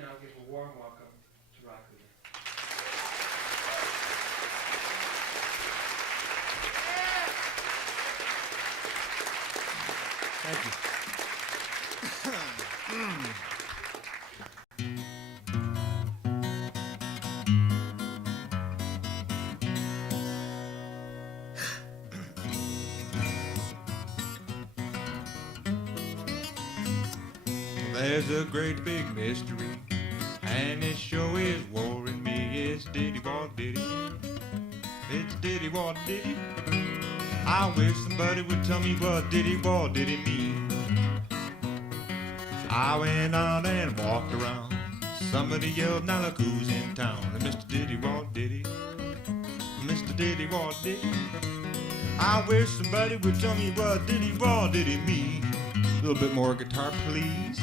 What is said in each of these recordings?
now give a warm welcome to Rock Leader. Thank you. There's a great big mystery, and it sure is worrying me. It's Diddy Wah Diddy. It's Diddy Wah Diddy. I wish somebody would tell me what Diddy Wah Diddy mean. I went out and walked around. Somebody yelled, now look who's in town. Mr. Diddy Wah Diddy. Mr. Diddy Wah Diddy. I wish somebody would tell me what Diddy Wah Diddy mean. A little bit more guitar, please.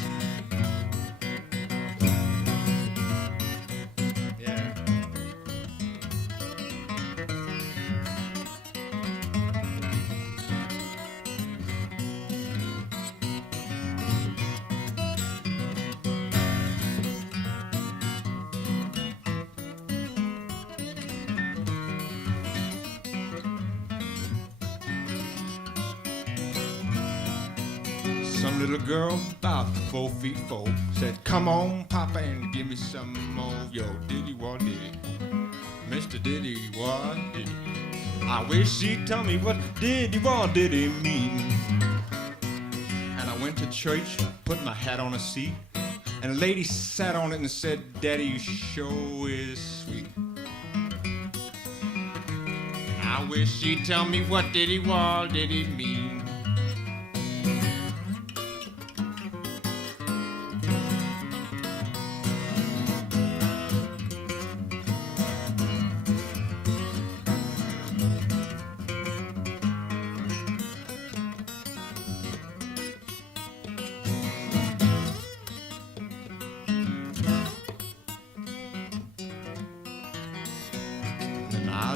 Some little girl about 4 feet 4 said, come on, Papa, and give me some more. Yo, Diddy Wah Diddy, Mr. Diddy Wah Diddy. I wish she'd tell me what Diddy Wah Diddy mean. And I went to church, put my hat on a seat, and a lady sat on it and said, Daddy, you sure is sweet. I wish she'd tell me what Diddy Wah Diddy mean.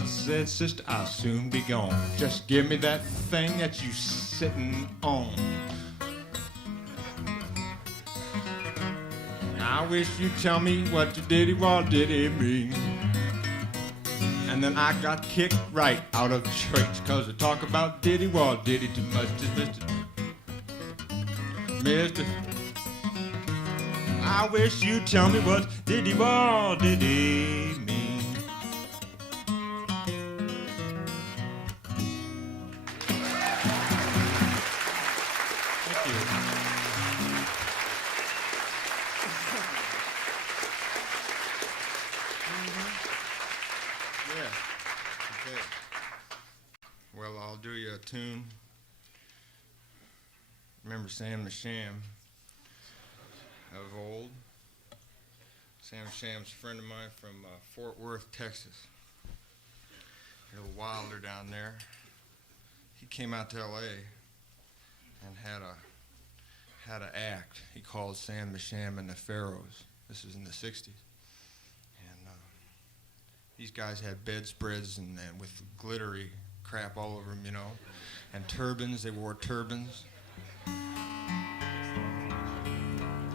Said, sister, I'll soon be gone. Just give me that thing that you sitting on. I wish you'd tell me what the Diddy Wah Diddy mean. And then I got kicked right out of church, 'cause I talk about Diddy Wah Diddy too much. Mister, I wish you'd tell me what Diddy Wah Diddy mean. Do you a tune. Remember Sam the Sham of old? Sam the Sham's a friend of mine from Fort Worth, Texas. A little wilder down there. He came out to L.A. and had an act. He called Sam the Sham and the Pharaohs. This was in the 60s. And these guys had bedspreads and with glittery crap all over them, you know, and turbans. They wore turbans,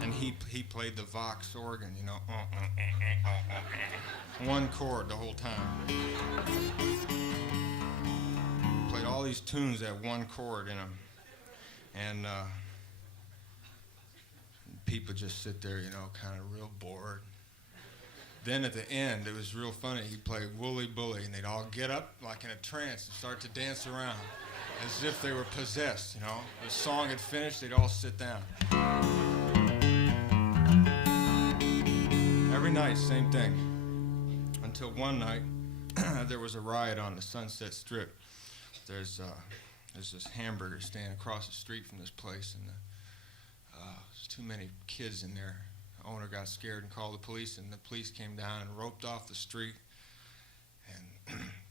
and he played the Vox organ, you know, one chord the whole time. Played all these tunes at one chord in them, and people just sit there, you know, kind of real bored. Then at the end, it was real funny. He played Wooly Bully, and they'd all get up like in a trance and start to dance around as if they were possessed, you know. The song had finished, they'd all sit down. Every night, same thing. Until one night, there was a riot on the Sunset Strip. There's this hamburger stand across the street from this place, and there's too many kids in there. Owner got scared and called the police, and the police came down and roped off the street and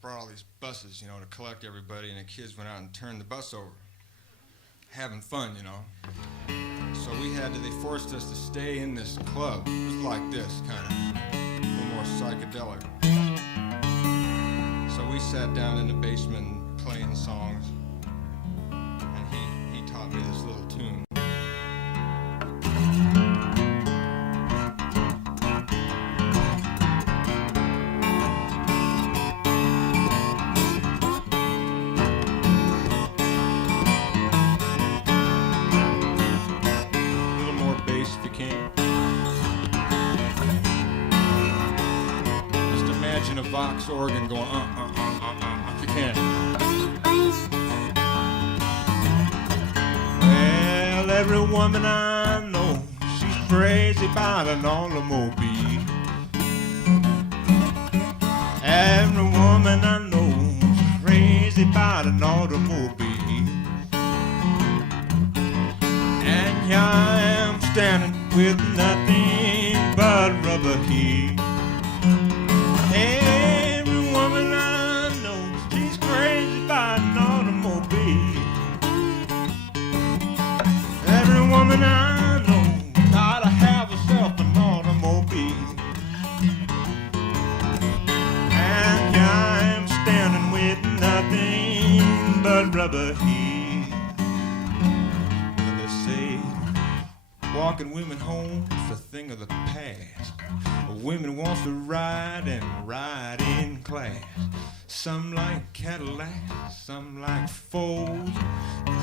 brought all these buses, you know, to collect everybody, and the kids went out and turned the bus over, having fun, you know. So they forced us to stay in this club. It was like this, kind of, a little more psychedelic. So we sat down in the basement playing songs, and he taught me this little tune. Vox organ going, if you can. Well, every woman I know, she's crazy about an automobile. Every woman I know, she's crazy about an automobile. And here I am standing with nothing but rubber heel. Every woman I know, she's crazy about an automobile. Every woman I know gotta have herself an automobile. And here I am standing with nothing but rubber heel. And they say walking women home is a thing of the past. Women wants to ride and ride in class. Some like Cadillacs, some like Fords,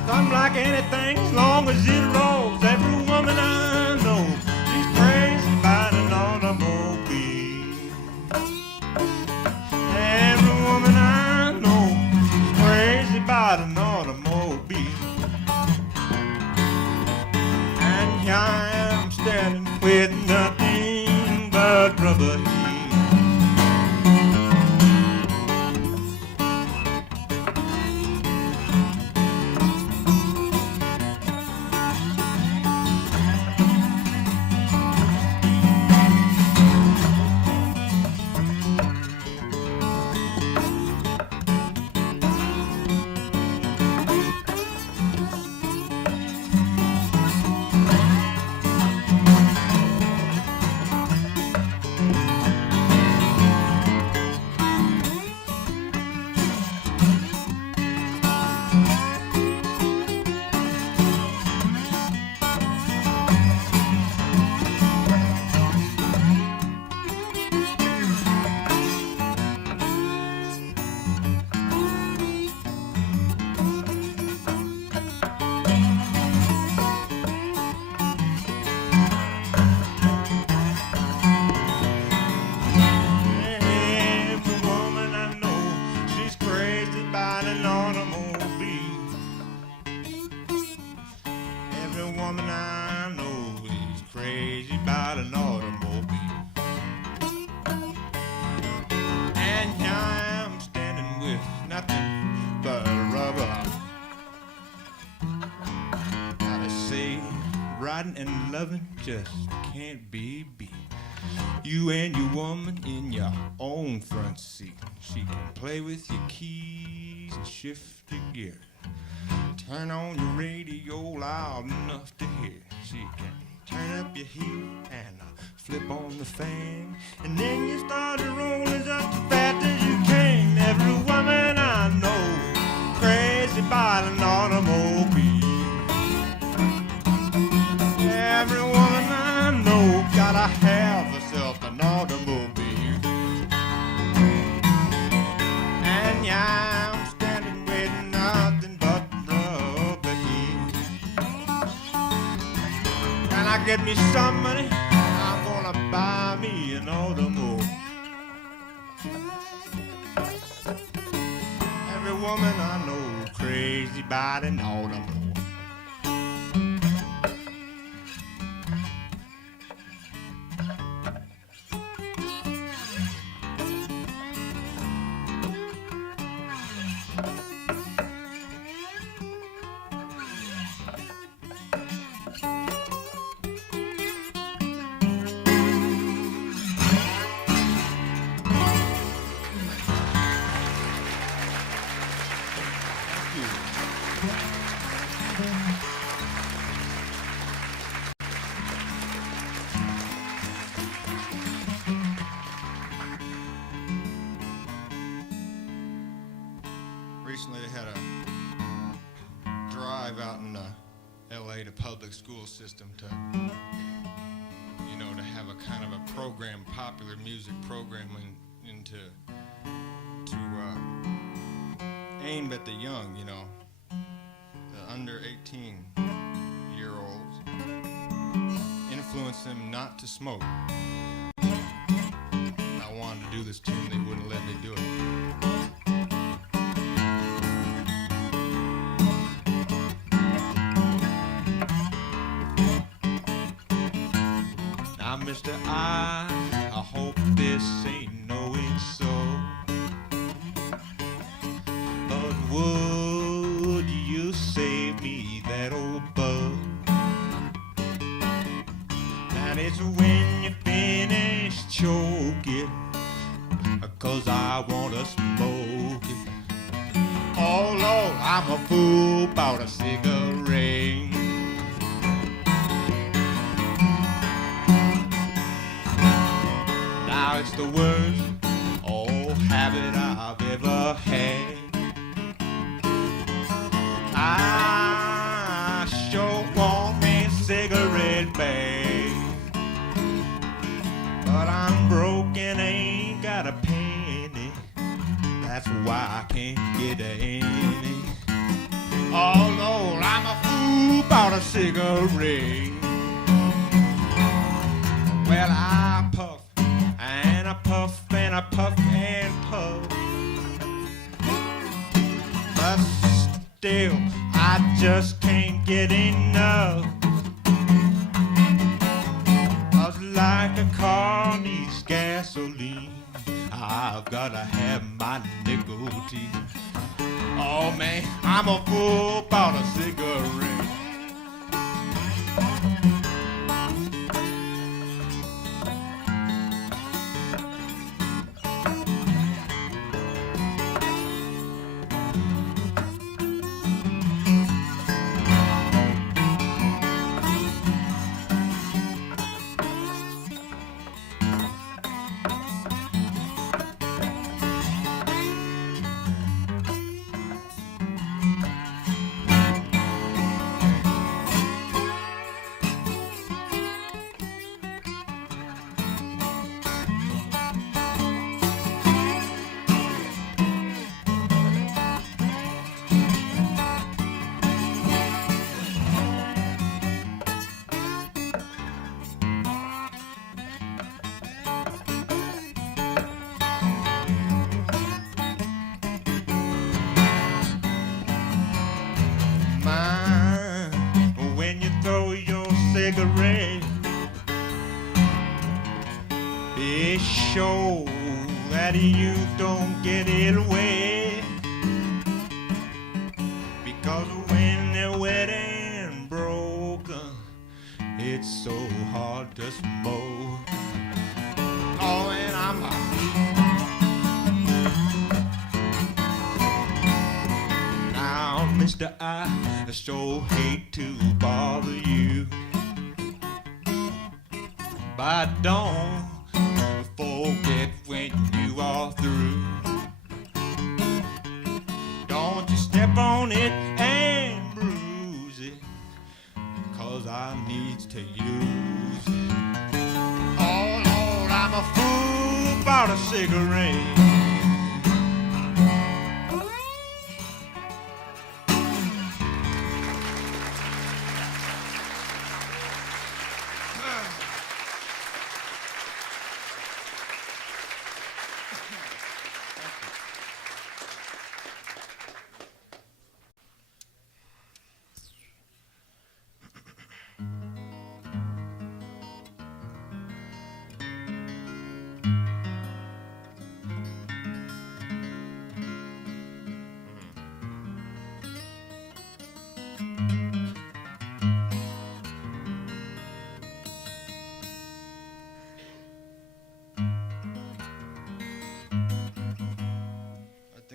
some like anything as long as it rolls. Every woman I know, she's crazy about an automobile. Every woman I know, she's crazy about an automobile. And here I am standing with nothing but rubber heel. And loving just can't be beat. You and your woman in your own front seat. She can play with your keys and shift the gear. Turn on your radio loud enough to hear. She can turn up your heat and flip on the fan. And then you start to roll as up as fast as you can. Every woman I know, crazy about an automobile. Every woman I know gotta have herself an automobile. And yeah, I'm standing with nothing but rubber heel. Can I get me some money? I'm gonna buy me an automobile. Every woman I know crazy about an automobile. Recently they had a drive out in L.A. to public school system to, you know, to have a kind of a program, popular music program aimed at the young, you know, the under 18-year-olds, influence them not to smoke. I wanted to do do this tune, they wouldn't let me do it. Now, Mr. I hope this ain't no insult, but would you save me that old bug? And it's when you finish choking, 'cause I wanna smoke it. Oh Lord, I'm a fool about a cigarette. Now it's the worst old habit I've ever had. I sure want me a cigarette bag, but I'm broke and ain't got a penny. That's why I can't get any. Oh Lord, I'm a fool about a cigarette. Well, I puff and I puff and I puff and puff, but still I just can't get enough. 'Cause like a car needs gasoline, I've gotta have my nicotine. Oh man, I'm a fool about a cigarette. Cigarette, be sure that you don't get it wet, because when they're wet and broken, it's so hard to smoke. Oh, and I'm now, Mr. I sure hate to bother you, but don't forget when you are through. Don't you step on it and bruise it, 'cause I needs to use it. Oh Lord, I'm a fool about a cigarette.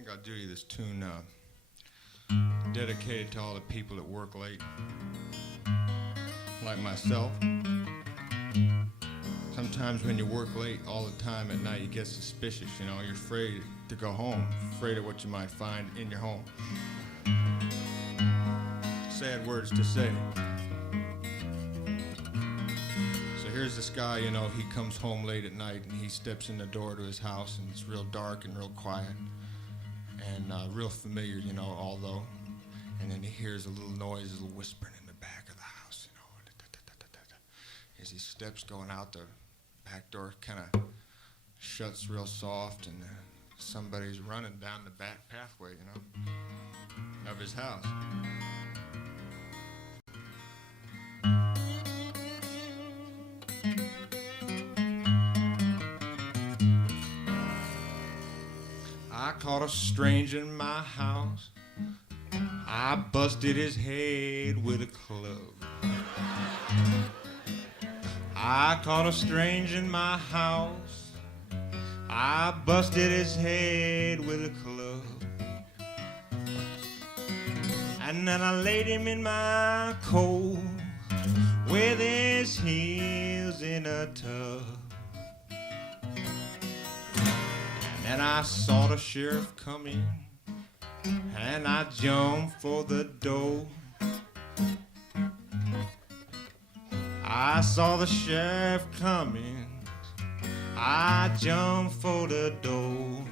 I'll do you this tune dedicated to all the people that work late, like myself. Sometimes when you work late all the time at night, you get suspicious, you know, you're afraid to go home, afraid of what you might find in your home. Sad words to say. So here's this guy, you know, he comes home late at night and he steps in the door to his house and it's real dark and real quiet. And real familiar, you know, although. And then he hears a little noise, a little whispering in the back of the house, you know. As he steps going out the back door, kind of shuts real soft, and somebody's running down the back pathway, you know, of his house. I caught a stranger in my house. I busted his head with a club. I caught a stranger in my house. I busted his head with a club. And then I laid him in my coat with his heels in a tub. And I saw the sheriff come in, and I jumped for the door. I saw the sheriff coming, I jumped for the door.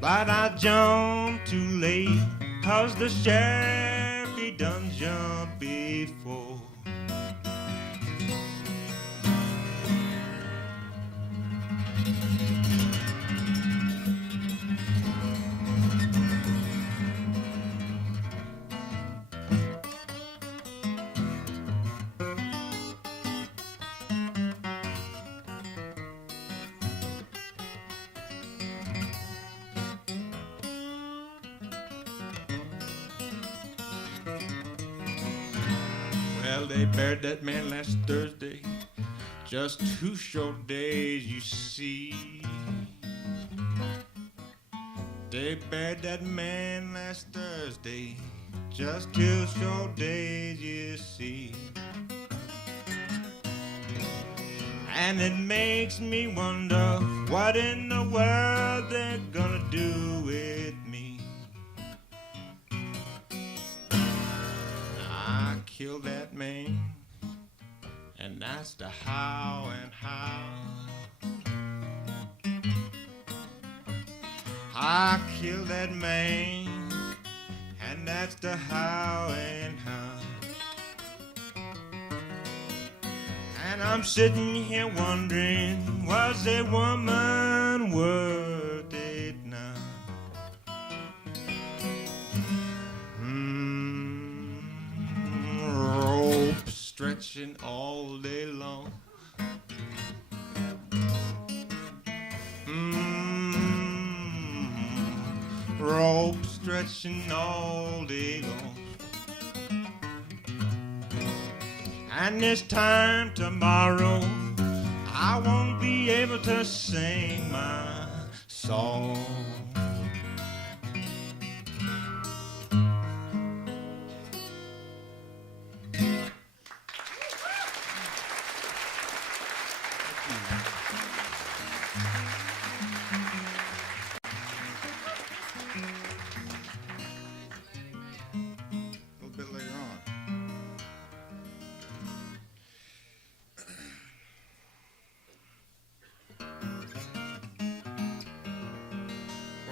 But I jumped too late, 'cause the sheriff, he done jumped before. Well, they buried that man last Thursday, just 2 short days, you see. They buried that man last Thursday, just 2 short days, you see. And it makes me wonder what in the world they're gonna do with me. I killed that man, and that's the how and how. I killed that man, and that's the how and how. And I'm sitting here wondering, was a woman worth it now? Rope stretching all day long. Rope stretching all day long. And this time tomorrow, I won't be able to sing my song.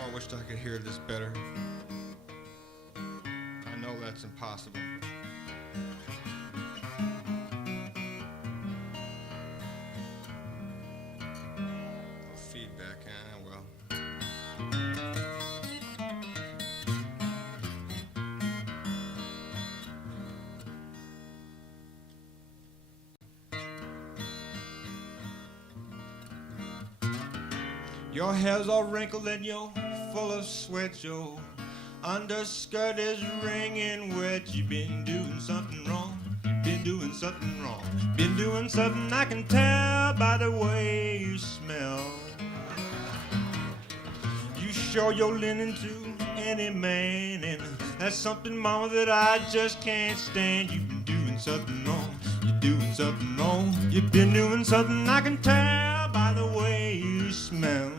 I wished I could hear this better. I know that's impossible. Feedback, well. Your hair's all wrinkled and you're full of sweat, your underskirt is wringing wet. You've been doing something wrong, you've been doing something wrong, been doing something I can tell by the way you smell. You show your linen to any man, and that's something, mama, that I just can't stand. You've been doing something wrong, you're doing something wrong, you've been doing something I can tell by the way you smell.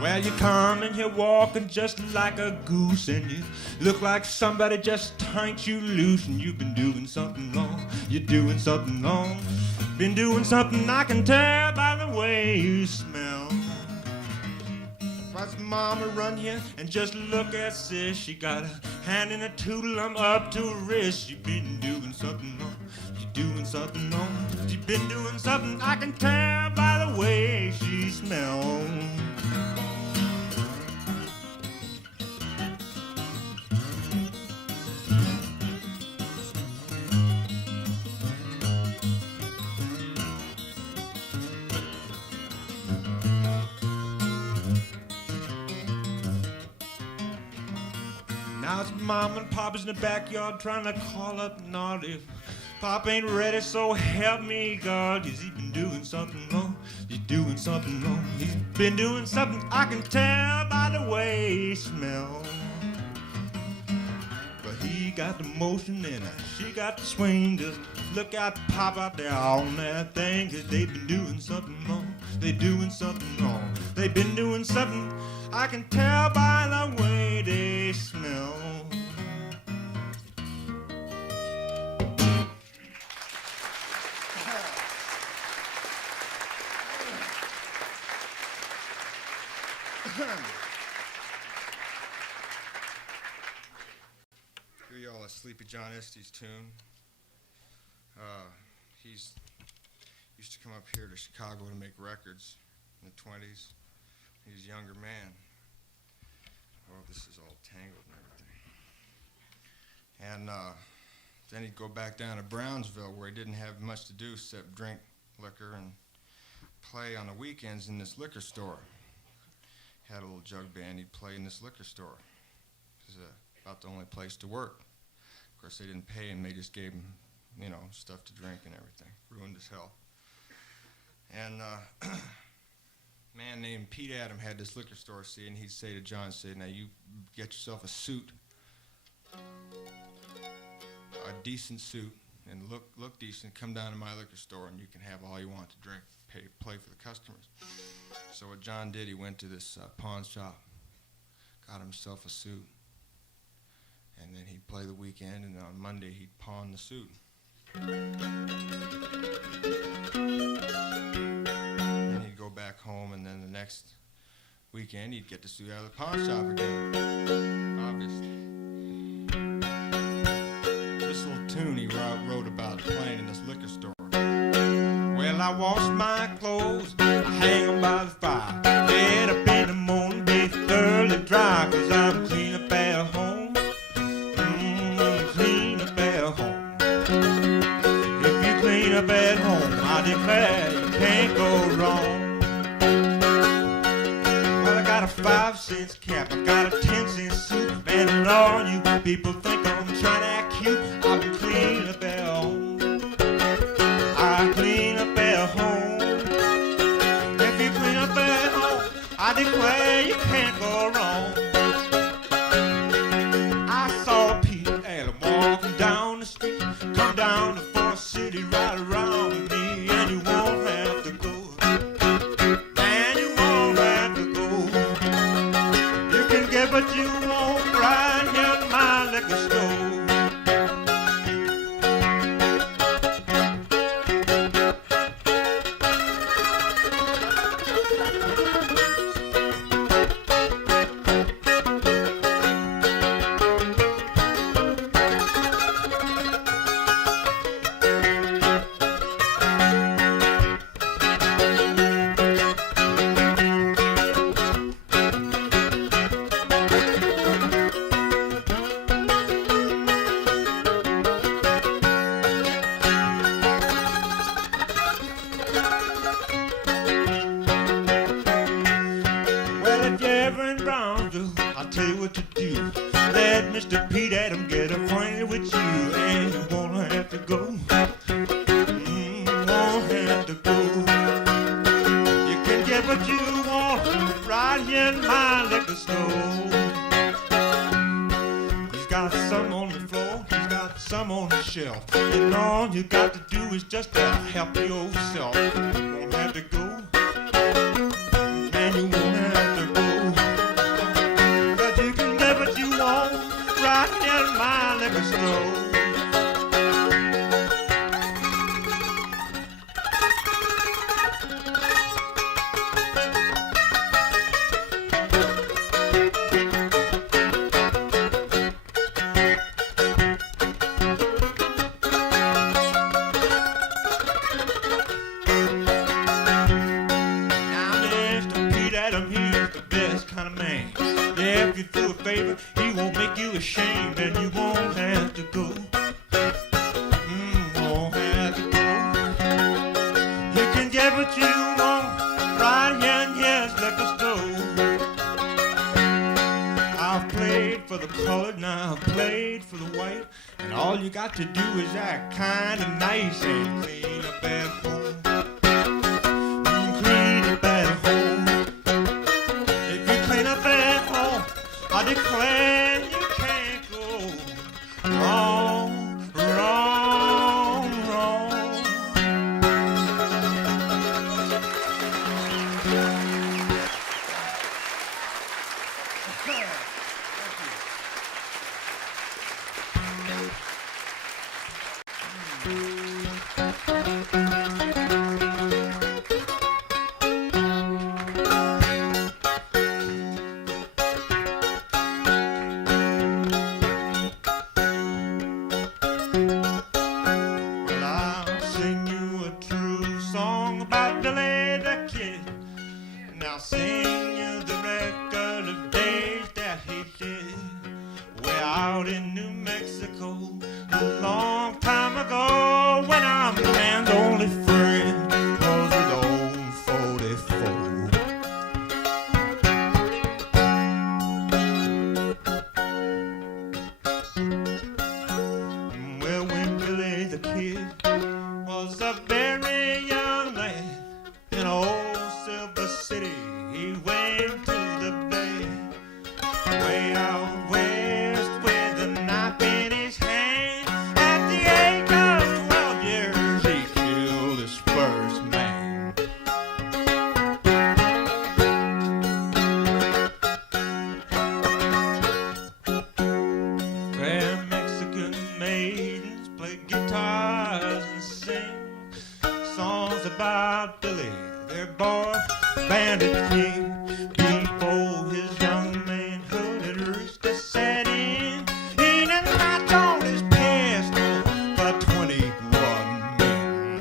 Well, you come in here walking just like a goose, and you look like somebody just turned you loose, and you've been doing something wrong. You're doing something wrong. Been doing something I can tell by the way you smell. Watch mama run here and just look at sis. She got a hand in a toodlum up to her wrist. You've been doing something wrong. You're doing something wrong. You've been doing something I can tell by the way she smells. Now it's Mom and Papa's in the backyard trying to call up naughty. Pop ain't ready, so help me God. He's been doing something wrong. He's doing something wrong. He's been doing something I can tell by the way he smells. But he got the motion and she got the swing. Just look out, Pop out there on that thing, 'cause they've been doing something wrong. They doing something wrong. They've been doing something I can tell by the way they smell. Hear y'all a Sleepy John Estes tune. He's used to come up here to Chicago to make records in the 20s. He's a younger man. Oh, this is all tangled and everything. And then he'd go back down to Brownsville, where he didn't have much to do except drink liquor and play on the weekends in this liquor store. Had a little jug band. He'd play in this liquor store. It was about the only place to work. Of course, they didn't pay him. They just gave him, you know, stuff to drink and everything. Ruined his health. And a man named Pete Adam had this liquor store, see, and he'd say to John, say, now you get yourself a suit, a decent suit, and look decent, come down to my liquor store and you can have all you want to drink, play for the customers. So what John did, he went to this pawn shop, got himself a suit, and then he'd play the weekend, and on Monday he'd pawn the suit. And he'd go back home, and then the next weekend he'd get the suit out of the pawn shop again, obviously. This little tune he wrote about playing in this liquor store. Well, I wash my clothes, I hang them by the fire, get up in the morning, be thoroughly dry, 'cause I'm clean up at home, clean up at home. If you clean up at home, I declare you can't go wrong. Well, I got a 5-cent cap, I got a 10-cent suit, and all you people think I'm trying to act cute, I've been clean up at home. I clean up at home. If you clean up at home, I declare you can't go wrong. I saw Pete Adam walking down the street, come down to Forest City, right around with me, and you won't have to go. And you won't have to go. You can get what you want right here in my liquor store. And all you got to do is just help yourself. You won't have to go, and you won't have to go. kind of man. Yeah, if you do a favor, he won't make you ashamed, and you won't have to go. Won't have to go. You can get what you want right here in here's liquor store. I've played for the colored, now I've played for the white, and all you got to do is act kind of nice and clean up at home. Clean up at home. If you clean up at home, I declare you can't go wrong, wrong, wrong. Well, I'll sing you a true song about Billy the Kid, and I'll sing you the record of days that he did way out in New Mexico a long time ago, when our man's only friend was his own 44. Well, when Billy the Kid was a very young lad in old Silver City, he went to the bay, way out west with a knife in his hand. At the age of 12 years, he killed his first man. Fair Mexican maidens play guitars and sing songs about Billy, their boy bandit king. Before his young manhood had reached a setting, he done knocked on his pistol for 21 men.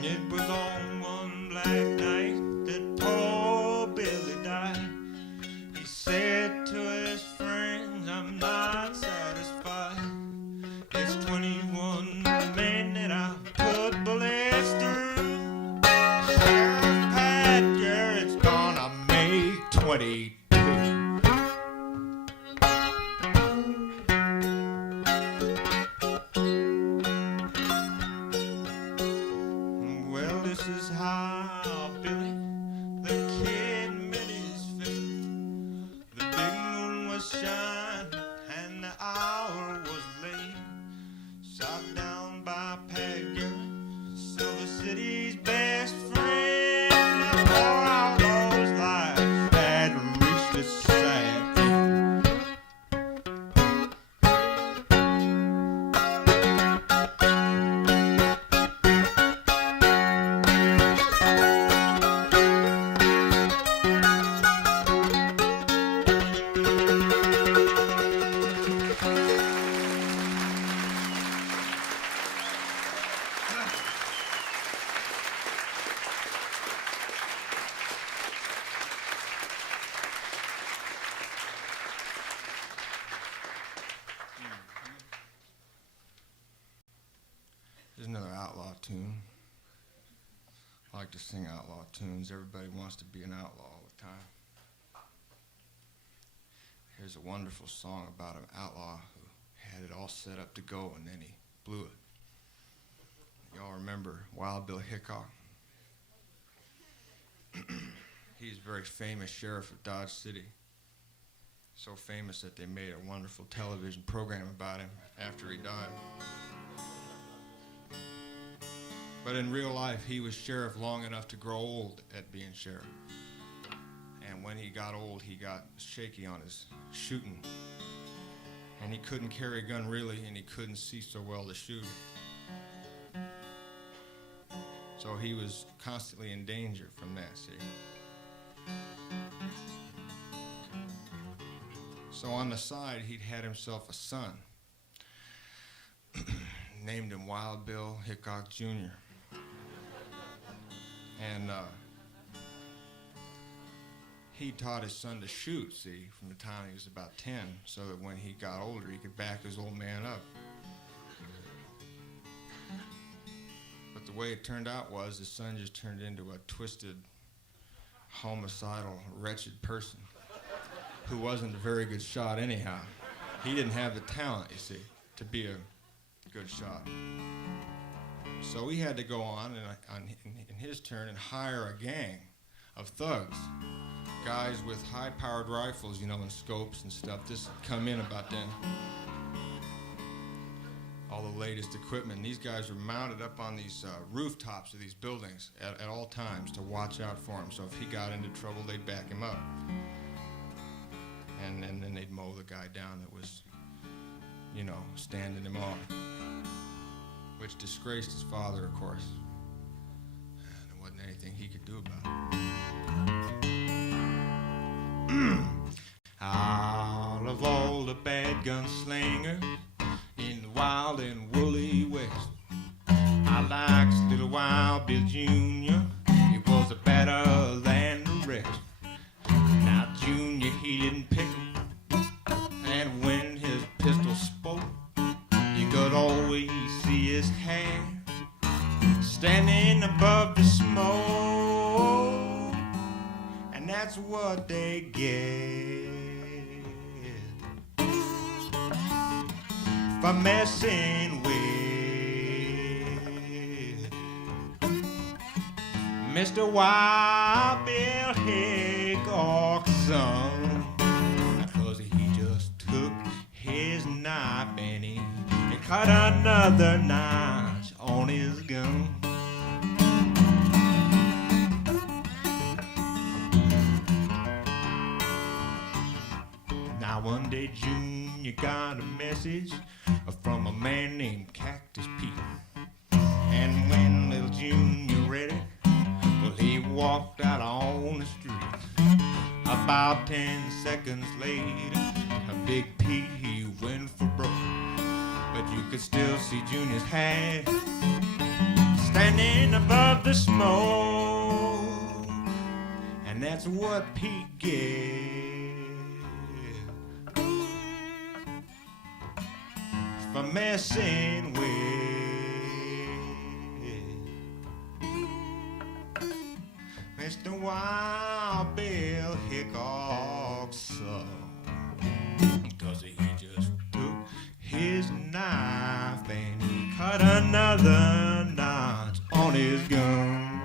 It was on one black night that poor Billy died. He said to his friends, I'm not satisfied. It's 21 men that I put bullets through. Sheriff Pat Garrett's gonna make 22. Well, this is how Billy the Kid met his fate. The big moon was shining and the hour was late. Shot down by Pat Garrett, Silver City's best friend. The poor outlaw's life had reached its sad end. There's another outlaw tune. I like to sing outlaw tunes. Everybody wants to be an outlaw all the time. Here's a wonderful song about an outlaw who had it all set up to go and then he blew it. Y'all remember Wild Bill Hickok? He's a very famous sheriff of Dodge City. So famous that they made a wonderful television program about him after he died. But in real life, he was sheriff long enough to grow old at being sheriff. And when he got old, he got shaky on his shooting. And he couldn't carry a gun really, and he couldn't see so well to shoot. So he was constantly in danger from that, see. So on the side, he'd had himself a son. Named him Wild Bill Hickok Jr. And he taught his son to shoot, see, from the time he was about 10, so that when he got older, he could back his old man up. But the way it turned out was his son just turned into a twisted, homicidal, wretched person who wasn't a very good shot anyhow. He didn't have the talent, you see, to be a good shot. So he had to go on in his turn and hire a gang of thugs, guys with high-powered rifles, you know, and scopes and stuff. This had come in about then. All the latest equipment. And these guys were mounted up on these rooftops of these buildings at all times to watch out for him. So if he got into trouble, they'd back him up. And then they'd mow the guy down that was, you know, standing him off. Which disgraced his father, of course. And there wasn't anything he could do about it. Out of all the bad gunslingers in the wild and woolly west, I liked little Wild Bill Jr. He was better than the rest. Now Junior, he didn't pick him, and when his pistol spoke, you could always see his hair standing above the smoke, and that's what they get for messing with Mr. Wild Bill Hickok's son, 'cause he just took his knife and he cut another notch on his gun. Now one day Junior got a message from a man named Cactus Pete. And when little Junior read it, well, he walked out on the street. About 10 seconds later, a Big Pete, he went for broke. But you could still see Junior's hat standing above the smoke, and that's what Pete gets for messing with Mr. Wild Bill Hickok's son, 'cause he just took his knife and he cut another notch on his gun.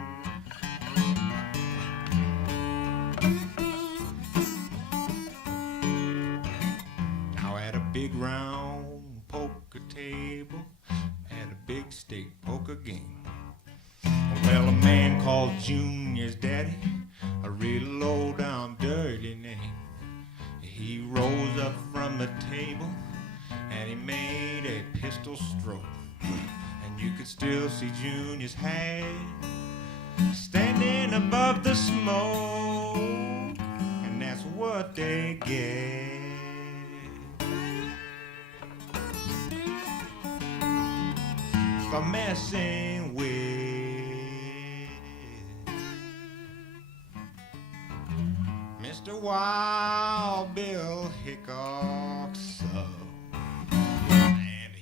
Now at a big round poker table at a big state poker game, well, a man called Junior's daddy, a real low down dirty name, he rose up from the table and he made a pistol stroke, and you could still see Junior's head standing above the smoke, and that's what they get for messing with Mr. Wild Bill Hickok's son.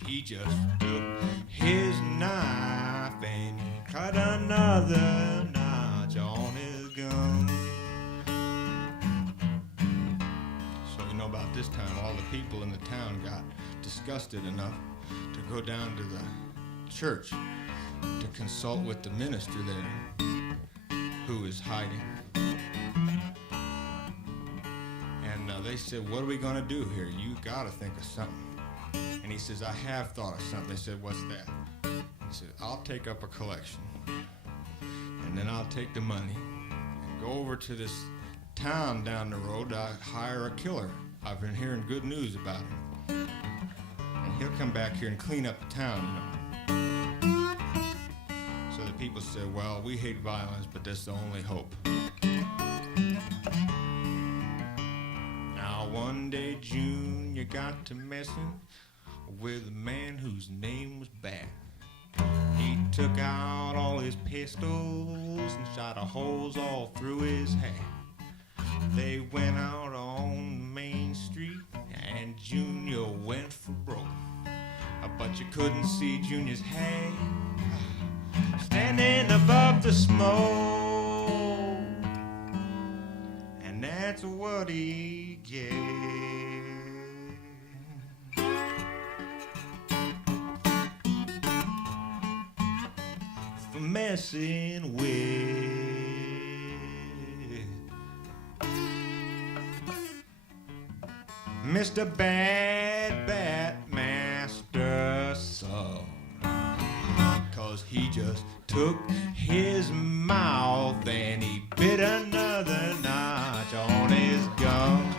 He just took his knife and he cut another notch on his gun. this time, all the people in the town got disgusted enough to go down to the church to consult with the minister there, who is hiding. And they said, what are we going to do here? You got to think of something. And he says, I have thought of something. They said, what's that? He said, I'll take up a collection. And then I'll take the money and go over to this town down the road. I hire a killer. I've been hearing good news about him. And he'll come back here and clean up the town, you know. So the people said, well, we hate violence, but that's the only hope. Now one day Junior got to messing with a man whose name was Bat. He took out all his pistols and shot a holes all through his hat. They went out on Main Street and Junior went for broke. But you couldn't see Junior's head standing above the smoke. And that's what he gets for messing with Mr. Bad Bat Master son. 'Cause he just took his mouth and he bit another notch on his gun.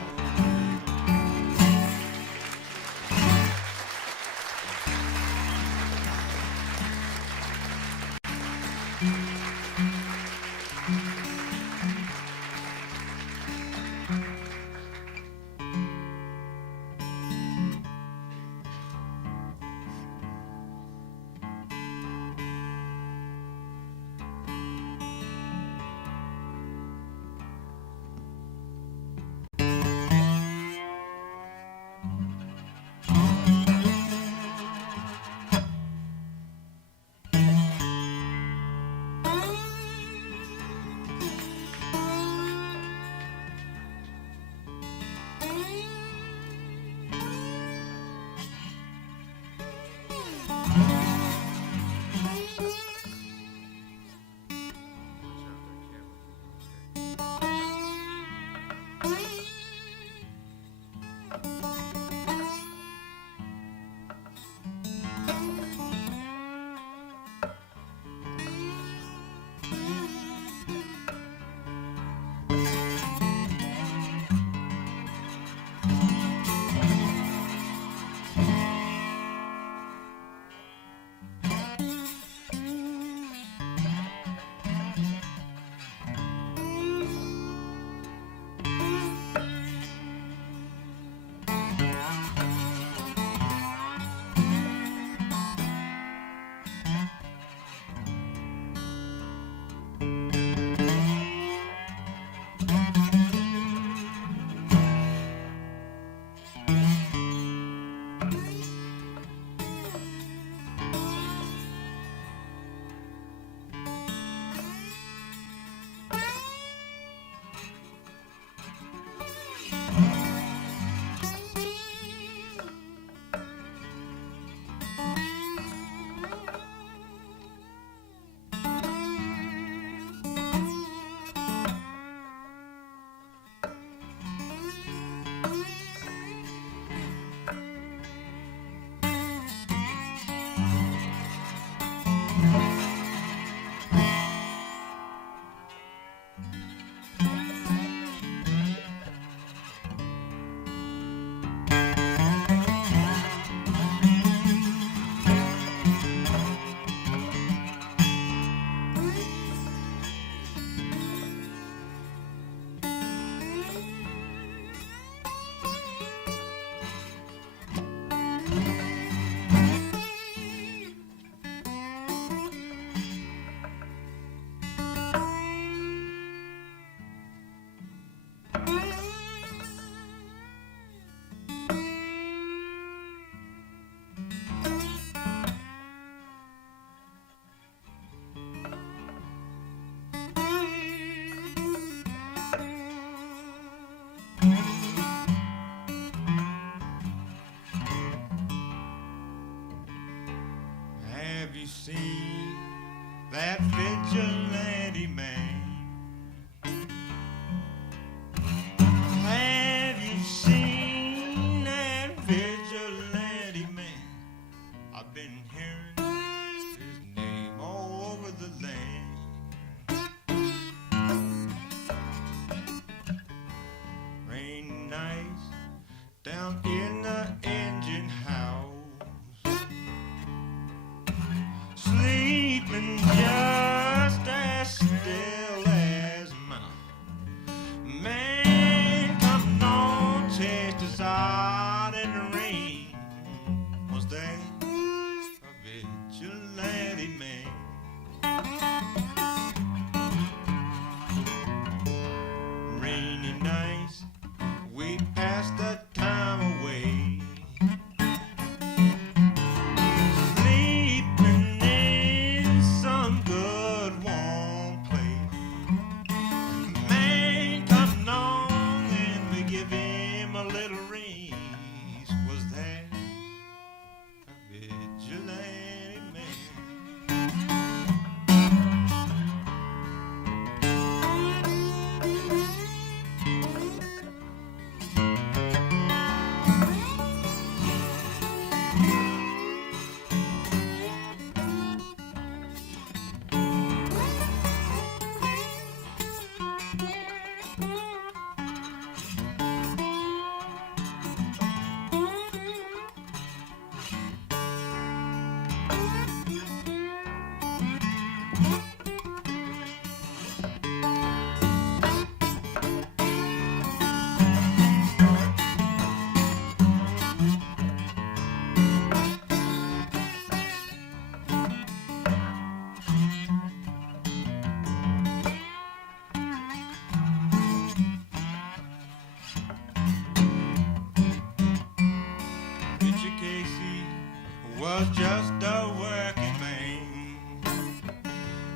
Was just a working man,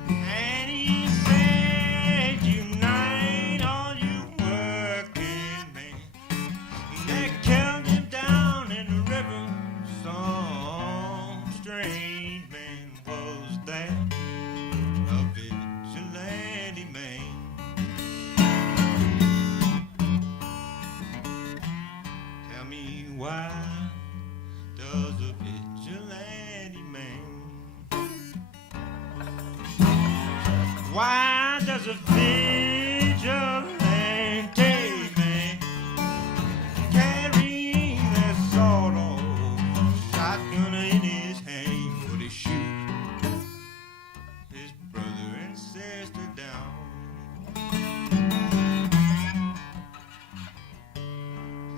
and he said, unite all you working men. They killed him down in the river. Some strange man was that, a vigilante man. Tell me, why does a vigilante man? Why does a vigilante man carry that sort of shotgun in his hand? Would he shoot his brother and sister down?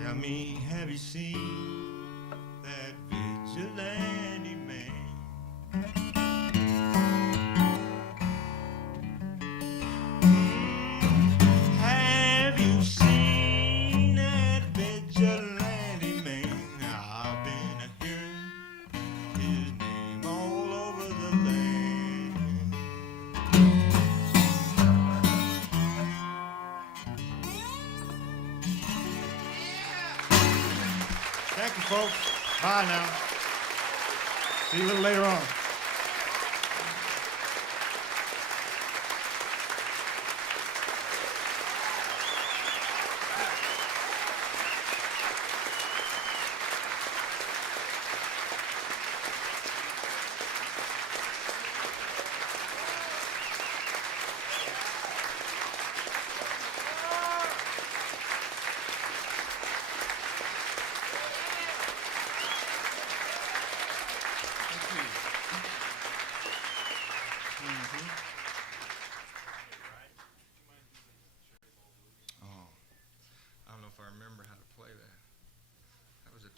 Tell me, have you seen that vigilante man? Have you seen that vigilante man? I've been hearing his name all over the land. Thank you, folks. Bye now. See you a little later on.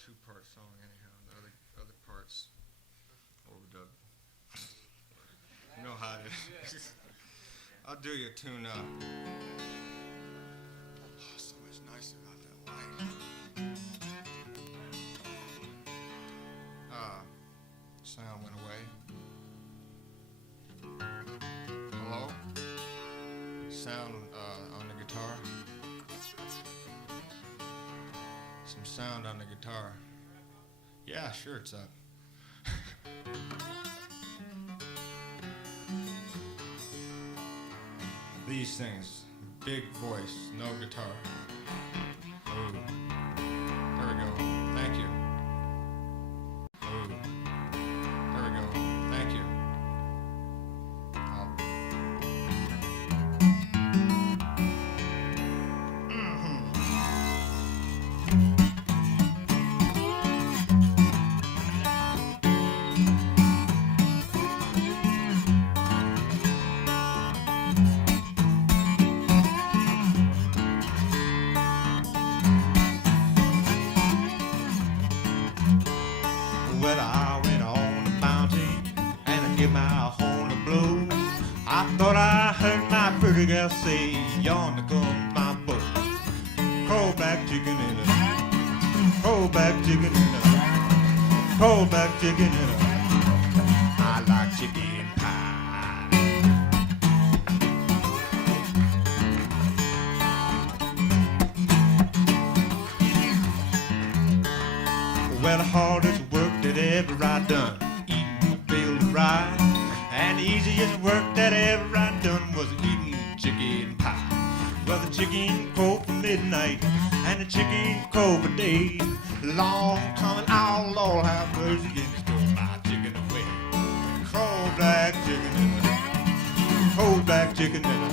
Two-part song anyhow, and the other parts overdubbed. You know how it is. I'll do you a tune up. Oh, so much nicer about that light. Sound went away. Hello? Sound on the guitar. Some sound on the guitar. Yeah, sure, it's up. These things, big voice, no guitar. Ooh. There we go. Thank you. Ooh. There we go. Thank you. Thought I heard my pretty girl say, yonder comes my boat. Crawl back chicken in it. Crawl back chicken in it. Crawl back chicken in it. I like chicken pie. Well, the hardest work that ever I done, eating a field of rye. And the easiest work that ever I done was eating chicken pie. Well, the chicken crow for midnight and the chicken crow for day. Long coming out, Lord have mercy, and stole my chicken away. Crow black chicken in it. Crow black chicken in it.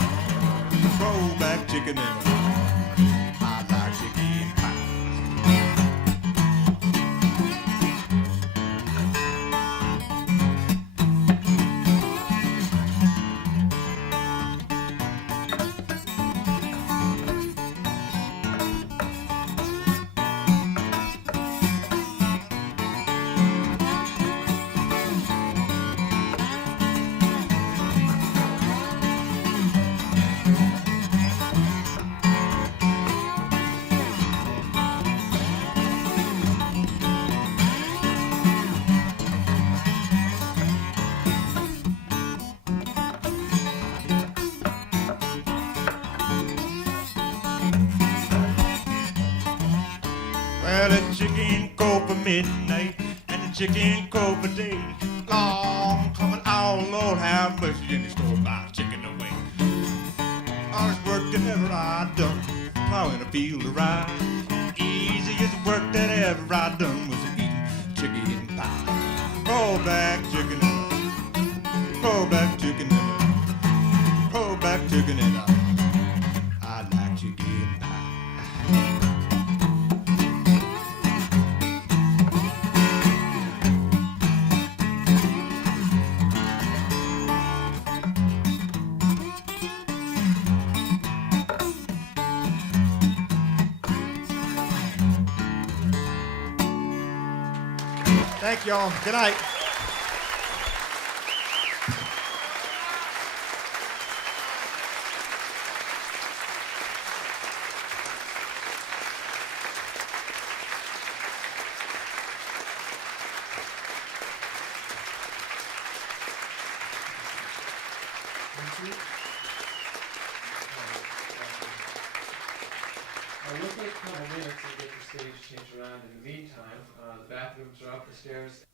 Crow black chicken in it. Well, the chicken crow for midnight and the chicken crow for day. Long coming out, Lord have mercy, in the store-bought chicken away. Hardest work that ever I done, plowing a field of rye. Easiest work that ever I done was eating chicken pie. Roll back chicken, roll back chicken, roll back chicken, and I like chicken pie. Thank y'all. Good night. We'll take a couple minutes and get the stage changed around. In the meantime, the bathrooms are up the stairs.